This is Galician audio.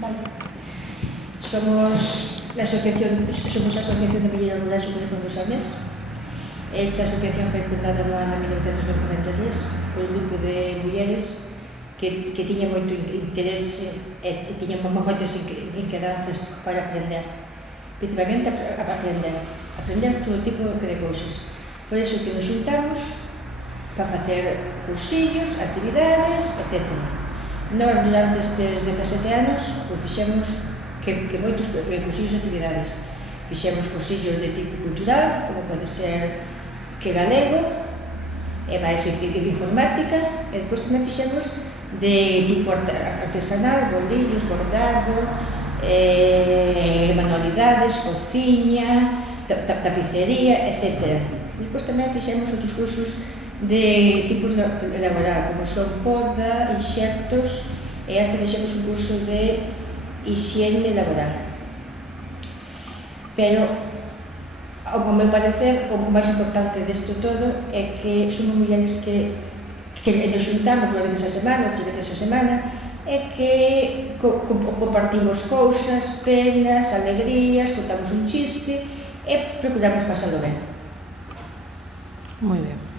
Vale. Somos a Asociación de Mulleres Rurales do Corazón dos Ames. Esta asociación foi fundada no ano 1993 por un grupo de mulleres que tiña moito interese e tiña moitas inquedanzas para aprender, principalmente aprender todo tipo de cousas. Por iso que nos juntamos para facer cursillos, actividades, etc. Nós, durante estes 17 anos, fixemos moitos cursillos e actividades. Fixemos cursillos de tipo cultural, como pode ser que galego, e máis informática, e depois tamén fixemos de tipo artesanal, bolillos, bordado, manualidades, cociña, tapicería, etc. Depois tamén fixemos outros cursos de tipo laboral, como son poda, inxertos, e hasta fixemos un curso de higiene laboral. Pero, ao meu parecer, o máis importante desto todo é que somos mulleres que nos juntamos 2 veces a semana, 3 veces a semana, e que compartimos cousas, penas, alegrías, contamos un chiste e procuramos pasalo ben. Moi ben.